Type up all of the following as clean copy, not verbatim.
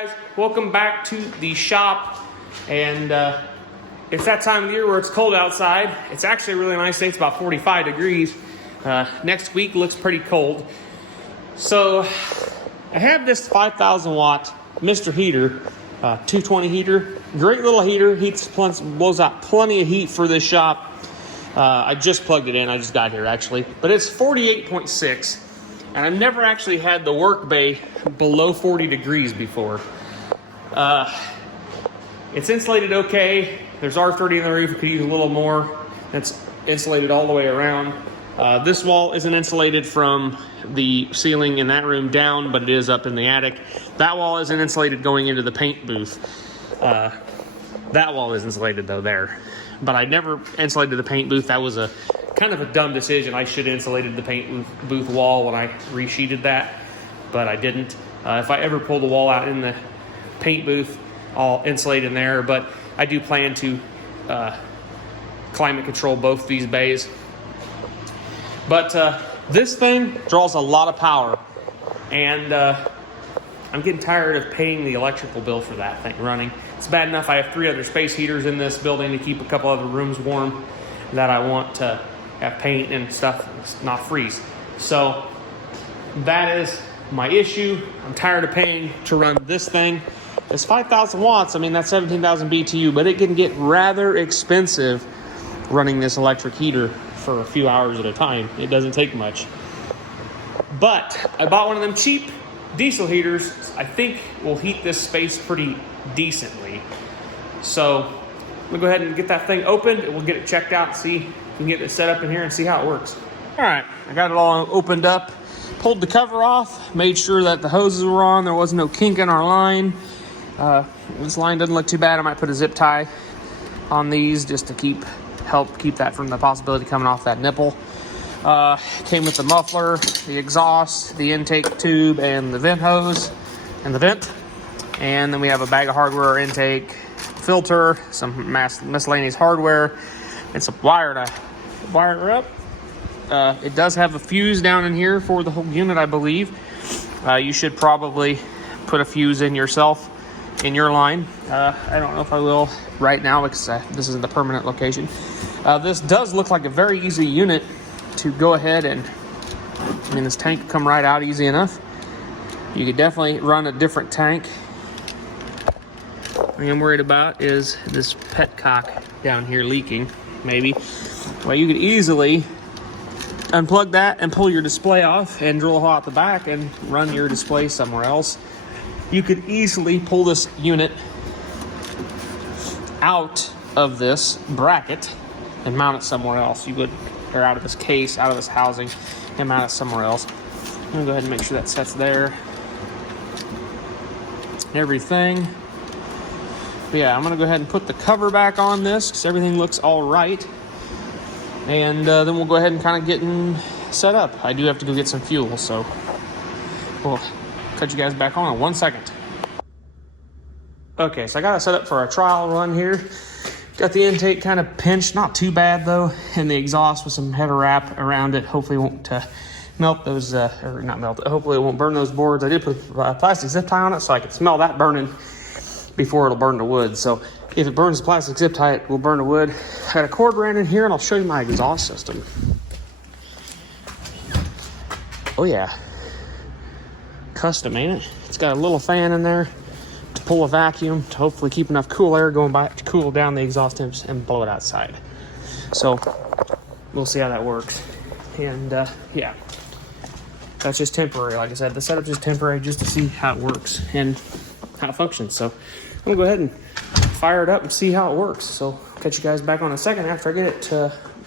Guys, welcome back to the shop, and it's that time of year where it's cold outside. It's actually a really nice day. It's about 45 degrees. Next week looks pretty cold. So I have this 5,000 watt Mr. Heater, 220 heater. Great little heater, blows out plenty of heat for this shop. I just plugged it in. I just got here actually, but it's 48.6. And I've never actually had the work bay below 40 degrees before. It's insulated okay. There's R30 in the roof. It could use a little more. It's insulated all the way around. This wall isn't insulated from the ceiling in that room down, but it is up in the attic. That wall isn't insulated going into the paint booth. That wall is insulated though there. But I never insulated the paint booth. That was a kind of a dumb decision. I should have insulated the paint booth wall when I resheeted that, but I didn't. If I ever pull the wall out in the paint booth, I'll insulate in there, but I do plan to climate control both these bays. But this thing draws a lot of power, and I'm getting tired of paying the electrical bill for that thing running. It's bad enough I have 3 other space heaters in this building to keep a couple other rooms warm that I want to have paint and stuff not freeze. So that is my issue. I'm tired of paying to run this thing. It's 5,000 watts. I mean, that's 17,000 BTU, but it can get rather expensive running this electric heater for a few hours at a time. It doesn't take much. But I bought one of them cheap diesel heaters. I think will heat this space pretty decently. So we'll go ahead and get that thing opened and we'll get it checked out and see if we can get it set up in here and see how it works. All right, I got it all opened up, pulled the cover off, made sure that the hoses were on, there was no kink in our line. This line doesn't look too bad. I might put a zip tie on these just to help keep that from the possibility coming off that nipple. Came with the muffler, the exhaust, the intake tube, and the vent hose, and the vent. And then we have a bag of hardware, intake, filter, some miscellaneous hardware, and some wire to wire her up. It does have a fuse down in here for the whole unit, I believe. You should probably put a fuse in yourself in your line. I don't know if I will right now because this is the permanent location. This does look like a very easy unit to go ahead and, I mean, this tank could come right out easy enough. You could definitely run a different tank. What I'm worried about is this petcock down here leaking, maybe. Well, you could easily unplug that and pull your display off and drill a hole out the back and run your display somewhere else. You could easily pull this unit out of this bracket and mount it somewhere else. Or out of this case, out of this housing, and mount it somewhere else. I'm gonna go ahead and make sure that sets there. Everything. But yeah, I'm gonna go ahead and put the cover back on this because everything looks all right. And then we'll go ahead and kind of get set up. I do have to go get some fuel, so we'll cut you guys back on in 1 second. Okay, so I got it set up for a trial run here. Got the intake kind of pinched, not too bad though, and the exhaust with some header wrap around it. Hopefully it won't melt those, or not melt, hopefully it won't burn those boards. I did put a plastic zip tie on it so I could smell that burning before it'll burn the wood. So if it burns the plastic zip tie, it will burn the wood. I got a cord ran in here and I'll show you my exhaust system. Oh yeah, custom, ain't it? It's got a little fan in there to pull a vacuum to hopefully keep enough cool air going by to cool down the exhaust tips and blow it outside. So we'll see how that works. And yeah, that's just temporary. Like I said, the setup's just temporary just to see how it works and how it functions. So I'm gonna go ahead and fire it up and see how it works. So I'll catch you guys back on in a second after I get it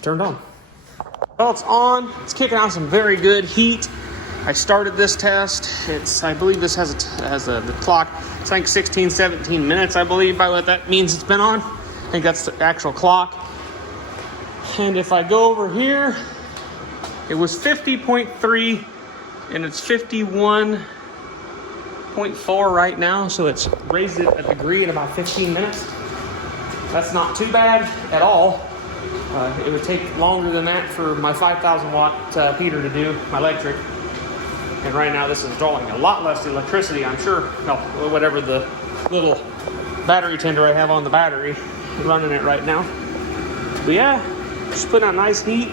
turned on. Well, it's on. It's kicking out some very good heat. I started this test. I believe this has the clock. It's like 16, 17 minutes, I believe, by what that means it's been on. I think that's the actual clock. And if I go over here, it was 50.3 and it's 51.4 right now. So it's raised it a degree in about 15 minutes. That's not too bad at all. It would take longer than that for my 5,000 watt heater to do, my electric. And right now this is drawing a lot less electricity, I'm sure. No, whatever the little battery tender I have on the battery, running it right now. But yeah, just putting out nice heat.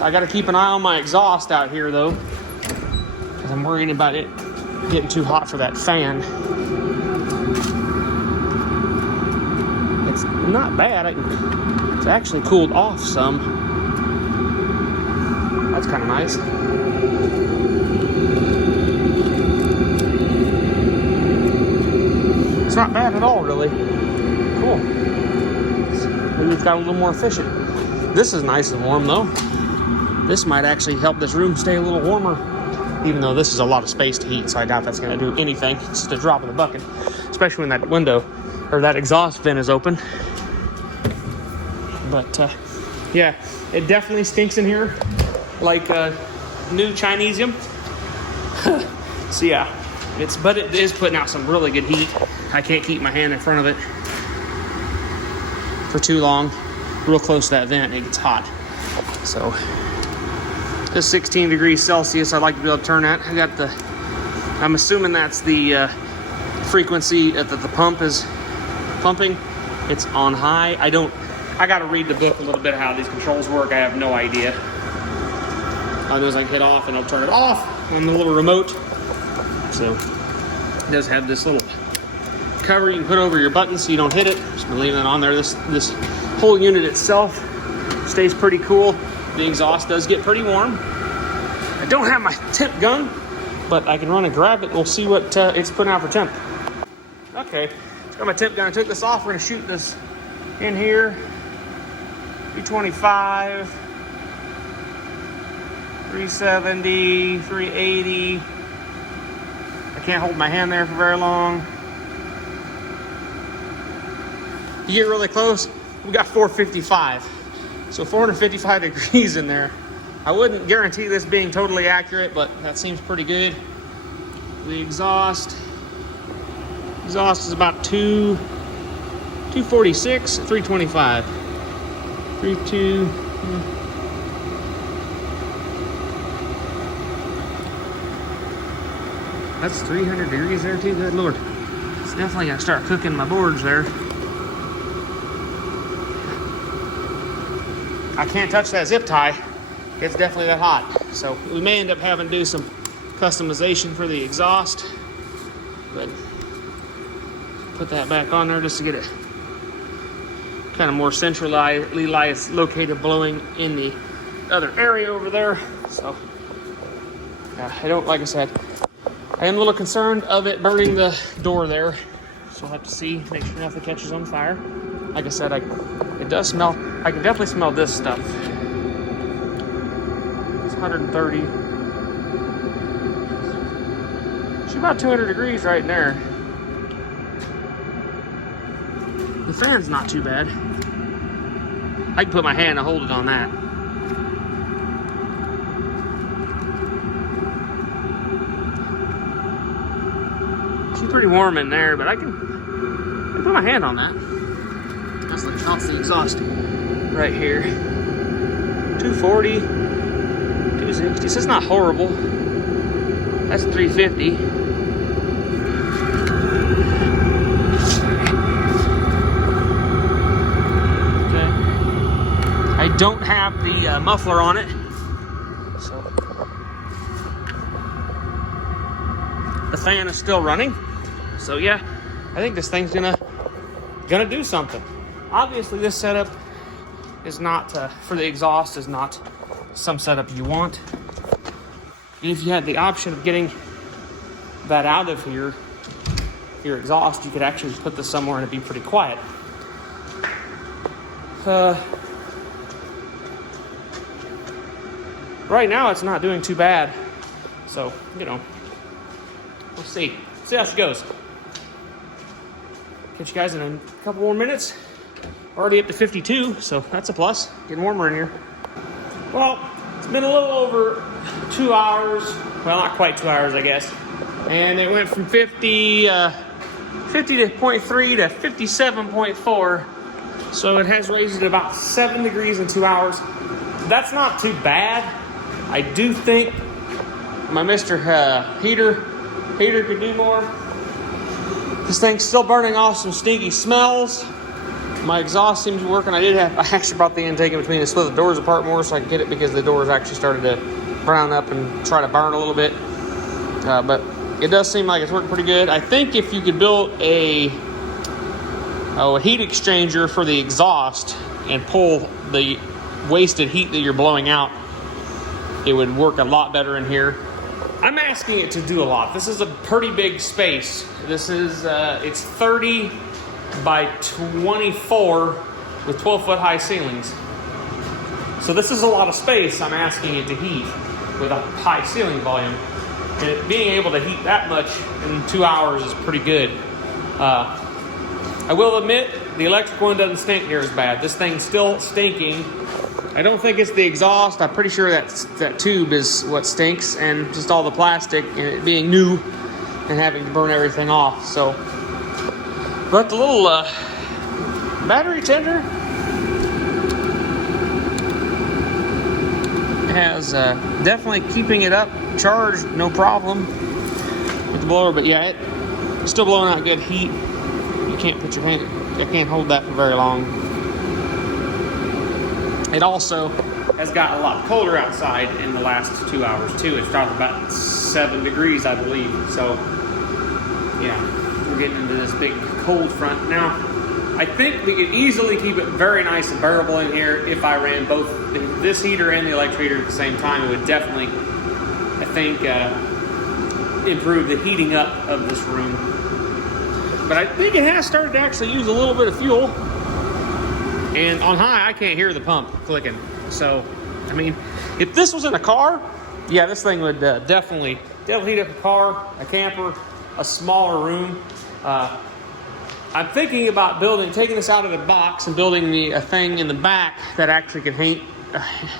I got to keep an eye on my exhaust out here though, because I'm worrying about it getting too hot for that fan. It's not bad. It's actually cooled off some. That's kind of nice. It's not bad at all, really. Cool. Maybe it's got a little more efficient. This is nice and warm though. This might actually help this room stay a little warmer, even though this is a lot of space to heat, so I doubt that's going to do anything. It's just a drop in the bucket, especially when that window or that exhaust vent is open. But yeah, it definitely stinks in here like new Chinesium. So yeah, but it is putting out some really good heat. I can't keep my hand in front of it for too long. Real close to that vent, it gets hot. So this 16 degrees Celsius, I'd like to be able to turn that. I'm assuming that's the frequency that the pump is pumping. It's on high. I got to read the book a little bit how these controls work. I have no idea. All I know is I can hit off and I'll turn it off on the little remote. So it does have this little cover you can put over your button so you don't hit it. Just been leaving it on there. This whole unit itself stays pretty cool. The exhaust does get pretty warm. I don't have my temp gun, but I can run and grab it. We'll see what it's putting out for temp. Okay, got my temp gun. I took this off. We're gonna shoot this in here. 325, 370, 380. I can't hold my hand there for very long. You get really close, we got 455. So 455 degrees in there. I wouldn't guarantee this being totally accurate, but that seems pretty good. The exhaust is about 246, 325. 32. That's 300 degrees there too, good Lord. It's definitely gonna start cooking my boards there. I can't touch that zip tie. It's definitely that hot. So we may end up having to do some customization for the exhaust, but put that back on there just to get it kind of more centrally located, blowing in the other area over there. So like I said, I am a little concerned of it burning the door there. So we'll have to see, make sure nothing catches on fire. Like I said, it does smell. I can definitely smell this stuff. It's 130. It's about 200 degrees right in there. The fan's not too bad. I can put my hand and hold it on that. It's pretty warm in there, but I can put my hand on that. That's the exhaust right here. 240, 260. So it's not horrible. That's 350. Okay. I don't have the muffler on it, so the fan is still running. So yeah, I think this thing's gonna do something. Obviously, this setup is not for the exhaust is not some setup you want. If you had the option of getting that out of here, your exhaust, you could actually put this somewhere and it'd be pretty quiet. Right now, it's not doing too bad. So, we'll see. See how she goes. Catch you guys in a couple more minutes. Already up to 52, so that's a plus. Getting warmer in here. Well, it's been a little over 2 hours. Well, not quite 2 hours, I guess. And it went from 50.3 to 57.4. So it has raised it about 7 degrees in 2 hours. That's not too bad. I do think my Mr. Heater could do more. This thing's still burning off some stinky smells. My exhaust seems to be working. I actually brought the intake in between to split the doors apart more so I could get it, because the doors actually started to brown up and try to burn a little bit. But it does seem like it's working pretty good. I think if you could build a heat exchanger for the exhaust and pull the wasted heat that you're blowing out, it would work a lot better in here. I'm asking it to do a lot. This is a pretty big space. This is, it's 30 by 24 with 12-foot high ceilings. So this is a lot of space I'm asking it to heat with a high ceiling volume. And it being able to heat that much in 2 hours is pretty good. I will admit, the electric one doesn't stink near as bad. This thing's still stinking. I don't think it's the exhaust. I'm pretty sure that tube is what stinks, and just all the plastic and it being new and having to burn everything off. So, but the little battery tender has definitely keeping it up charged, no problem with the blower. But yeah, it's still blowing out good heat. You can't put your hand, I can't hold that for very long. It also has gotten a lot colder outside in the last 2 hours too. It's dropped about 7 degrees, I believe. So yeah, we're getting into this big cold front now. I think we could easily keep it very nice and bearable in here if I ran both this heater and the electric heater at the same time. It would definitely, I think, improve the heating up of this room. But I think it has started to actually use a little bit of fuel. And on high, I can't hear the pump clicking. So, I mean, if this was in a car, yeah, this thing would definitely heat up a car, a camper, a smaller room. I'm thinking about taking this out of the box and building a thing in the back that actually can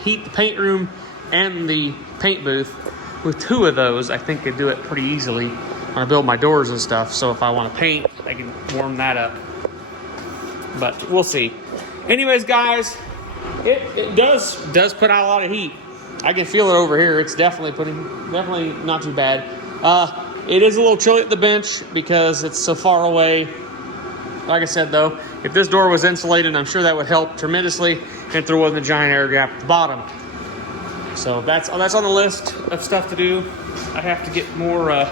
heat the paint room and the paint booth. With 2 of those, I think could do it pretty easily when I build my doors and stuff. So if I want to paint, I can warm that up. But we'll see. Anyways, guys, it does put out a lot of heat. I can feel it over here. It's definitely not too bad. It is a little chilly at the bench because it's so far away. Like I said, though, if this door was insulated, I'm sure that would help tremendously. And if there wasn't a giant air gap at the bottom. So that's on the list of stuff to do. I have to get more. I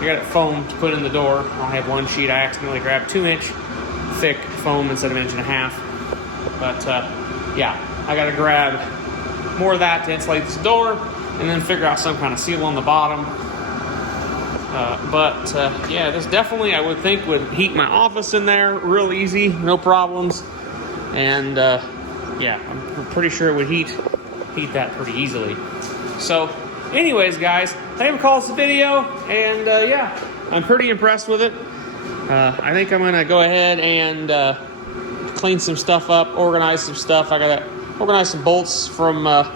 got it foam to put in the door. I only have 1 sheet. I accidentally grabbed 2-inch thick foam instead of 1.5 inches. But yeah, I got to grab more of that to insulate this door, and then figure out some kind of seal on the bottom. Yeah, this definitely, I would think, would heat my office in there real easy, no problems. And yeah, I'm pretty sure it would heat that pretty easily. So anyways, guys, thank you for calling this video, and yeah, I'm pretty impressed with it. I think I'm gonna go ahead and clean some stuff up, organize some stuff. I gotta organize some bolts from that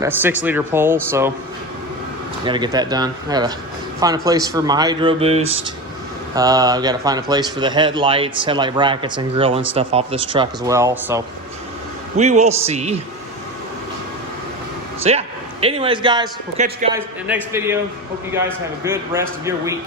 6-liter pole, so I gotta get that done. I gotta find a place for my hydro boost. I gotta find a place for the headlight brackets and grill and stuff off this truck as well. So we will see. So yeah, anyways, guys, we'll catch you guys in the next video. Hope you guys have a good rest of your week.